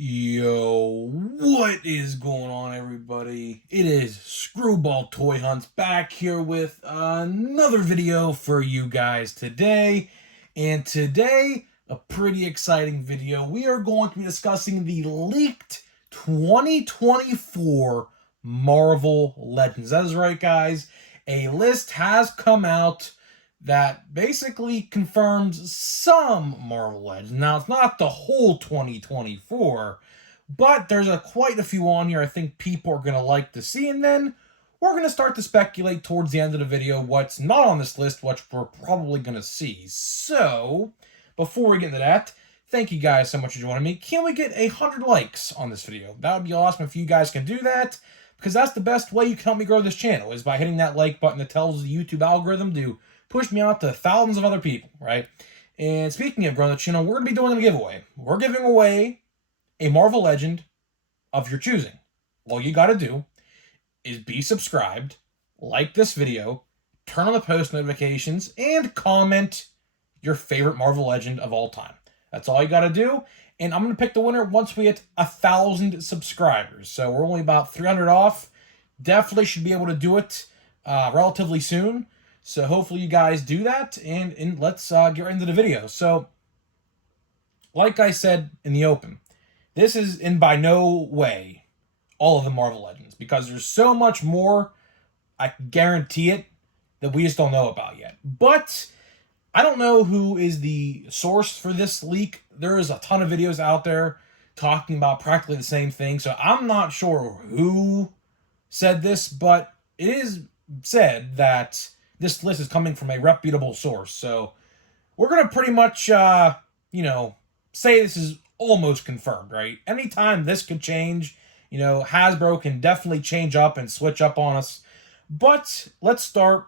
Yo, what is going on, everybody? It is Screwball Toy Hunts back here with another video for you guys today. And today, a pretty exciting video. We are going to be discussing the leaked 2024 Marvel Legends. That is right, guys. A list has come out that basically confirms some Marvel Legends. Now, it's not the whole 2024, but there's quite a few on here I think people are going to like to see, and then we're going to start to speculate towards the end of the video what's not on this list, what we're probably going to see. So, before we get into that, thank you guys so much for joining me. Can we get 100 likes on this video? That would be awesome if you guys can do that, because that's the best way you can help me grow this channel, is by hitting that like button that tells the YouTube algorithm to push me out to thousands of other people, right? And speaking of growing the channel, we're going to be doing a giveaway. We're giving away a Marvel Legend of your choosing. All you got to do is be subscribed, like this video, turn on the post notifications, and comment your favorite Marvel Legend of all time. That's all you got to do. And I'm going to pick the winner once we hit 1,000 subscribers. So we're only about 300 off. Definitely should be able to do it relatively soon. So hopefully you guys do that, and let's get right into the video. So, like I said in the open, this is in by no way all of the Marvel Legends, because there's so much more, I guarantee it, that we just don't know about yet. But I don't know who is the source for this leak. There is a ton of videos out there talking about practically the same thing, so I'm not sure who said this, but it is said that this list is coming from a reputable source. So we're going to pretty much, say this is almost confirmed, right? Anytime this could change, Hasbro can definitely change up and switch up on us. But let's start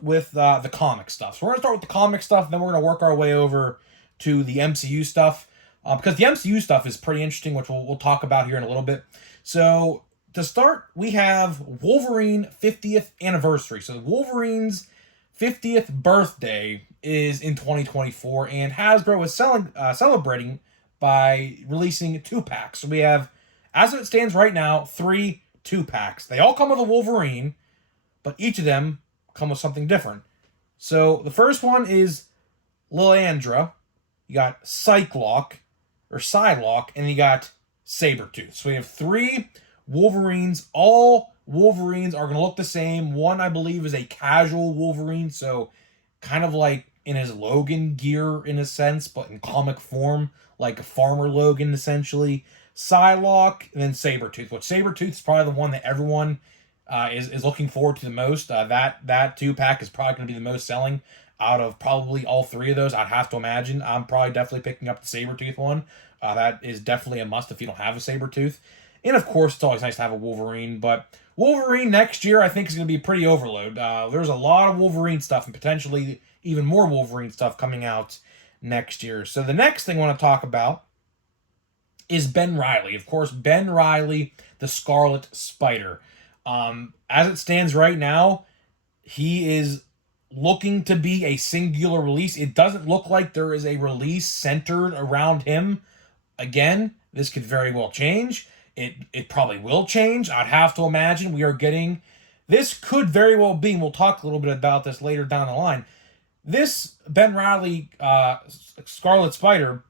with the comic stuff. So we're going to start with the comic stuff, then we're going to work our way over to the MCU stuff. Because the MCU stuff is pretty interesting, which we'll talk about here in a little bit. So to start, we have Wolverine 50th anniversary. So Wolverine's 50th birthday is in 2024, and Hasbro is celebrating by releasing 2-packs. So we have, as it stands right now, 3 2-packs. They all come with a Wolverine, but each of them come with something different. So the first one is Lilandra. You got Psylocke, and you got Sabretooth. So we have 3 Wolverines. All Wolverines are going to look the same. One, I believe, is a casual Wolverine, so kind of like in his Logan gear in a sense, but in comic form, like a farmer Logan, essentially. Psylocke, and then Sabretooth, which Sabretooth is probably the one that everyone is looking forward to the most. That 2-pack is probably going to be the most selling out of probably all 3 of those, I'd have to imagine. I'm probably definitely picking up the Sabretooth one. That is definitely a must if you don't have a Sabretooth. And, of course, it's always nice to have a Wolverine, but Wolverine next year, I think, is going to be pretty overload. There's a lot of Wolverine stuff and potentially even more Wolverine stuff coming out next year. So the next thing I want to talk about is Ben Reilly. Of course, Ben Reilly, the Scarlet Spider. As it stands right now, he is looking to be a singular release. It doesn't look like there is a release centered around him. Again, this could very well change. It probably will change. I'd have to imagine we are getting... This could very well be, and we'll talk a little bit about this later down the line. This Ben Reilly Scarlet Spider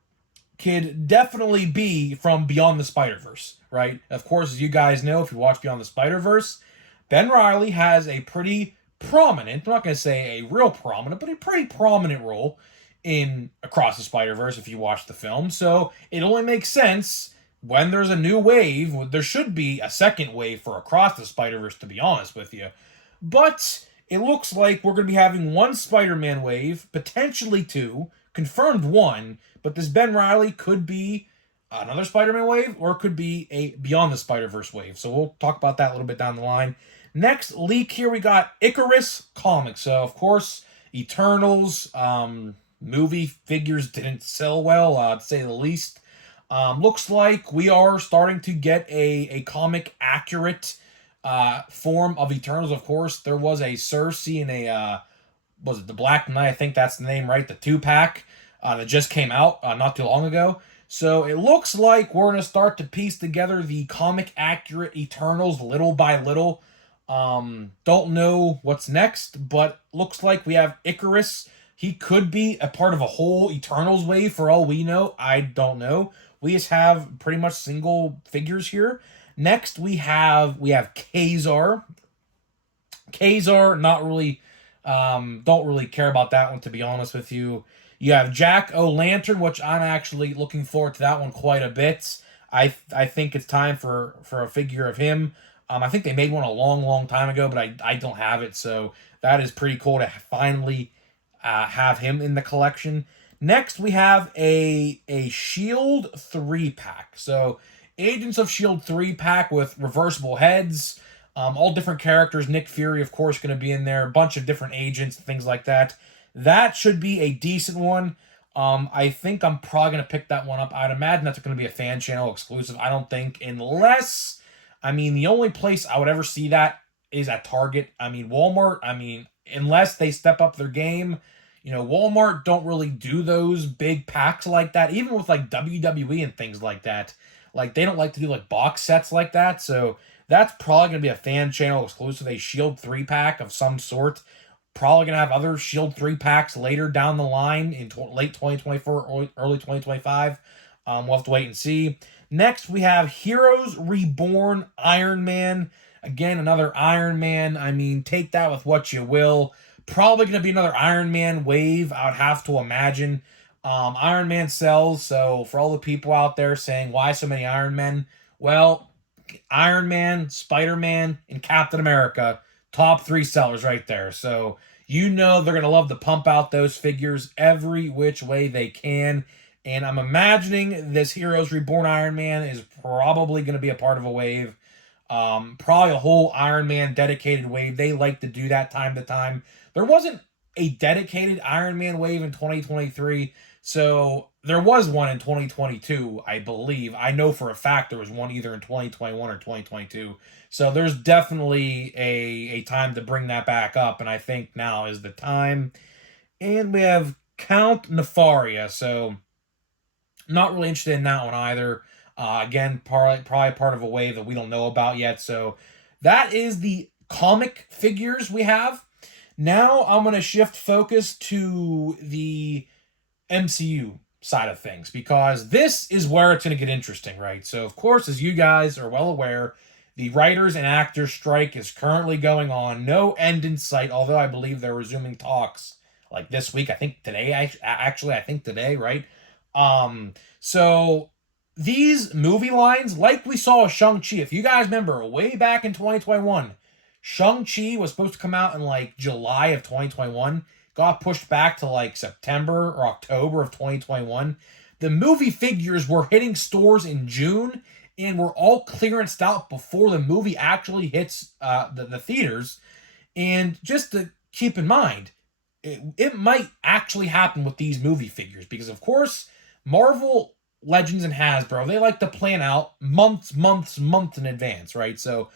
could definitely be from Beyond the Spider-Verse, right? Of course, as you guys know, if you watch Beyond the Spider-Verse, Ben Reilly has a pretty prominent, I'm not going to say a real prominent, but a pretty prominent role in Across the Spider-Verse if you watch the film. So it only makes sense when there's a new wave. There should be a second wave for Across the Spider-Verse, to be honest with you. But it looks like we're going to be having 1 Spider-Man wave, potentially 2, confirmed 1, but this Ben Reilly could be another Spider-Man wave, or it could be a Beyond the Spider-Verse wave. So we'll talk about that a little bit down the line. Next leak here, we got Icarus Comics. So, of course, Eternals movie figures didn't sell well, to say the least. Looks like we are starting to get a comic accurate form of Eternals. Of course, there was a Cersei and a was it the Black Knight? I think that's the name, right? The 2-pack that just came out not too long ago. So it looks like we're going to start to piece together the comic accurate Eternals little by little. Don't know what's next, but looks like we have Icarus. He could be a part of a whole Eternals wave for all we know. I don't know. We just have pretty much single figures here. Next we have Kazar. Kazar, not really, don't really care about that one, to be honest with you. You have Jack O'Lantern, which I'm actually looking forward to that one quite a bit. I think it's time for a figure of him. I think they made one a long time ago, but I don't have it, so that is pretty cool to finally have him in the collection. Next, we have a Shield 3-pack. So, Agents of Shield 3-pack with reversible heads. All different characters. Nick Fury, of course, going to be in there. A bunch of different agents, things like that. That should be a decent one. I think I'm probably going to pick that one up. I'd imagine that's going to be a fan channel exclusive. I don't think, unless, I mean, the only place I would ever see that is at Target. I mean, Walmart, I mean, unless they step up their game. You know, Walmart don't really do those big packs like that, even with like WWE and things like that. Like, they don't like to do like box sets like that. So that's probably going to be a fan channel exclusive, a Shield 3-pack of some sort. Probably going to have other Shield 3-packs later down the line in late 2024, early 2025. We'll have to wait and see. Next, we have Heroes Reborn Iron Man. Again, another Iron Man. I mean, take that with what you will. Probably going to be another Iron Man wave, I would have to imagine. Iron Man sells, so for all the people out there saying, why so many Iron Men? Well, Iron Man, Spider-Man, and Captain America, top 3 sellers right there. So you know they're going to love to pump out those figures every which way they can. And I'm imagining this Heroes Reborn Iron Man is probably going to be a part of a wave. Probably a whole Iron Man dedicated wave. They like to do that time to time. There wasn't a dedicated Iron Man wave in 2023, so there was one in 2022, I believe. I know for a fact there was one either in 2021 or 2022. So there's definitely a time to bring that back up, and I think now is the time. And we have Count Nefaria, so not really interested in that one either. Again, probably part of a wave that we don't know about yet. So that is the comic figures we have. Now I'm going to shift focus to the MCU side of things, because this is where it's going to get interesting, right? So, of course, as you guys are well aware, the writers and actors strike is currently going on. No end in sight, although I believe they're resuming talks like this week. I think today, I think today, right? So these movie lines, like we saw with Shang-Chi, if you guys remember, way back in 2021, Shang-Chi was supposed to come out in like July of 2021, got pushed back to like September or October of 2021. The movie figures were hitting stores in June and were all clearanced out before the movie actually hits the theaters. And just to keep in mind, it might actually happen with these movie figures, because of course, Marvel, Legends, and Hasbro, they like to plan out months in advance, right? So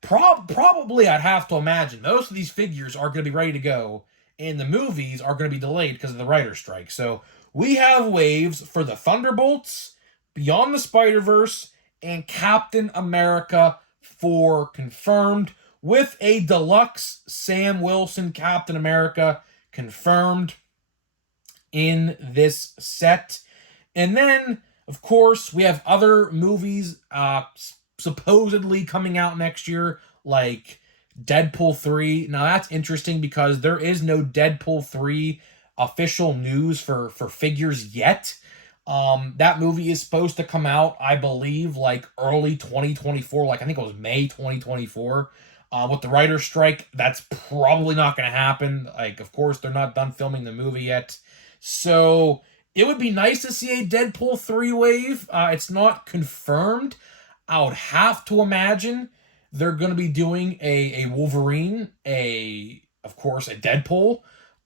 probably I'd have to imagine most of these figures are going to be ready to go, and the movies are going to be delayed because of the writer's strike. So we have waves for the Thunderbolts, Beyond the Spider-Verse, and Captain America 4 confirmed, with a deluxe Sam Wilson Captain America confirmed in this set. And then, of course, we have other movies supposedly coming out next year, like Deadpool 3. Now, that's interesting because there is no Deadpool 3 official news for figures yet. That movie is supposed to come out, I believe, like early 2024, like I think it was May 2024. With the writer's strike, that's probably not going to happen. Like, of course, they're not done filming the movie yet. So it would be nice to see a Deadpool 3 wave. It's not confirmed. I would have to imagine they're going to be doing a Wolverine, of course, a Deadpool.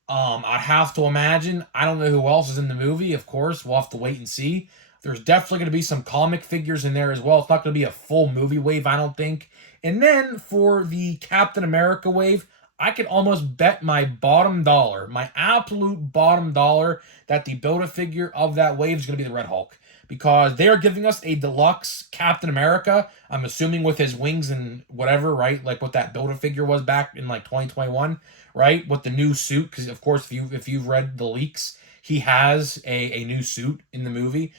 I'd have to imagine. I don't know who else is in the movie, of course. We'll have to wait and see. There's definitely going to be some comic figures in there as well. It's not going to be a full movie wave, I don't think. And then for the Captain America wave, I could almost bet my bottom dollar, my absolute bottom dollar, that the Build-A-Figure of that wave is going to be the Red Hulk. Because they are giving us a deluxe Captain America, I'm assuming with his wings and whatever, right? Like what that Build-A-Figure was back in like 2021, right? With the new suit, because of course, if you've read the leaks, he has a new suit in the movie.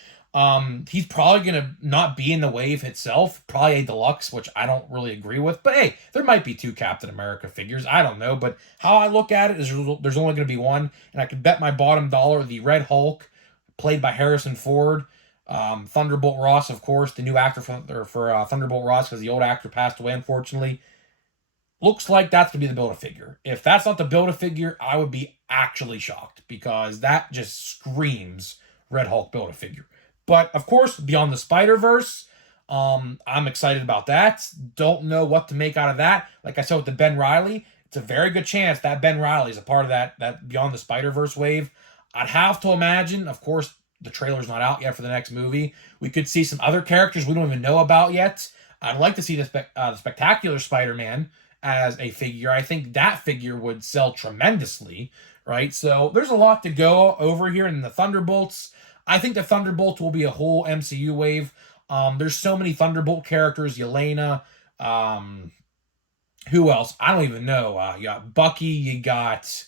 He's probably gonna not be in the wave itself, probably a deluxe, which I don't really agree with. But hey, there might be two Captain America figures. I don't know. But how I look at it is there's only gonna be one, and I could bet my bottom dollar the Red Hulk, played by Harrison Ford. Thunderbolt Ross, of course, the new actor for Thunderbolt Ross, because the old actor passed away, unfortunately. Looks like that's going to be the Build-A-Figure. If that's not the Build-A-Figure, I would be actually shocked, because that just screams Red Hulk Build-A-Figure. But, of course, Beyond the Spider-Verse, I'm excited about that. Don't know what to make out of that. Like I said with the Ben Reilly, it's a very good chance that Ben Reilly is a part of that Beyond the Spider-Verse wave. I'd have to imagine, of course, the trailer's not out yet for the next movie. We could see some other characters we don't even know about yet. I'd like to see the Spectacular Spider-Man as a figure. I think that figure would sell tremendously, right? So there's a lot to go over here in the Thunderbolts. I think the Thunderbolts will be a whole MCU wave. There's so many Thunderbolt characters. Yelena. Who else? I don't even know. You got Bucky. You got...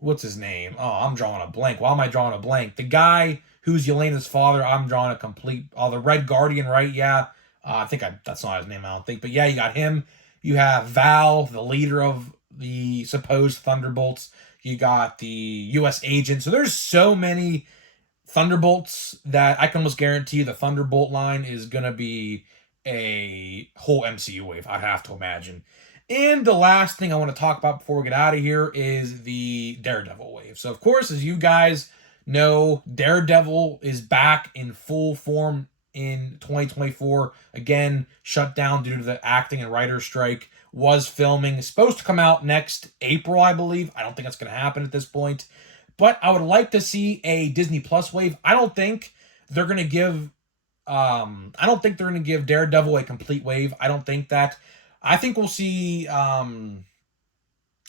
what's his name? Oh, I'm drawing a blank. Why am I drawing a blank? The guy who's Yelena's father, I'm drawing a complete... Oh, the Red Guardian, right? Yeah. I think that's not his name, I don't think. But yeah, you got him. You have Val, the leader of the supposed Thunderbolts. You got the U.S. agent. So there's so many Thunderbolts that I can almost guarantee the Thunderbolt line is going to be a whole MCU wave, I'd have to imagine. And the last thing I want to talk about before we get out of here is the Daredevil wave. So, of course, as you guys know, Daredevil is back in full form in 2024. Again, shut down due to the acting and writer's strike. Was filming. Supposed to come out next April, I believe. I don't think that's going to happen at this point. But I would like to see a Disney Plus wave. I don't think they're going to give... Daredevil a complete wave. I don't think that. I think we'll see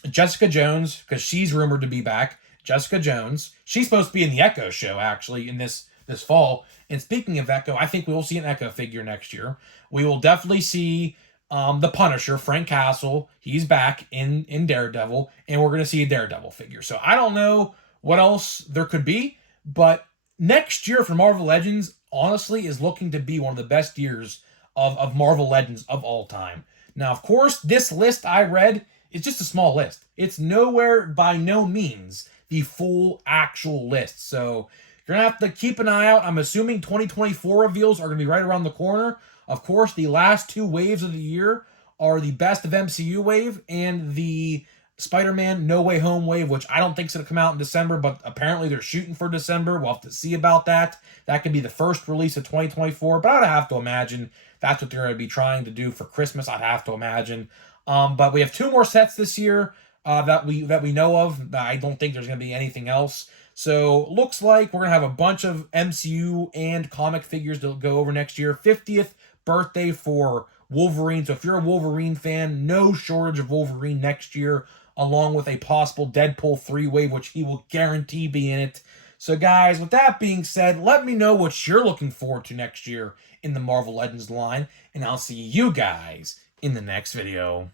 Jessica Jones, because she's rumored to be back. Jessica Jones. She's supposed to be in the Echo show, actually, in this fall. And speaking of Echo, I think we will see an Echo figure next year. We will definitely see the Punisher, Frank Castle. He's back in Daredevil. And we're going to see a Daredevil figure. So I don't know what else there could be. But next year for Marvel Legends, honestly, is looking to be one of the best years of Marvel Legends of all time. Now, of course, this list I read is just a small list. It's nowhere, by no means, the full actual list. So you're going to have to keep an eye out. I'm assuming 2024 reveals are going to be right around the corner. Of course, the last two waves of the year are the Best of MCU wave and the Spider-Man No Way Home wave, which I don't think is going to come out in December, but apparently they're shooting for December. We'll have to see about that. That could be the first release of 2024, but I'd have to imagine that's what they're going to be trying to do for Christmas, I'd have to imagine. But we have two more sets this year that we know of. I don't think there's going to be anything else. So looks like we're going to have a bunch of MCU and comic figures to go over next year. 50th birthday for Wolverine. So if you're a Wolverine fan, no shortage of Wolverine next year, along with a possible Deadpool 3 wave, which he will guarantee be in it. So guys, with that being said, let me know what you're looking forward to next year in the Marvel Legends line, and I'll see you guys in the next video.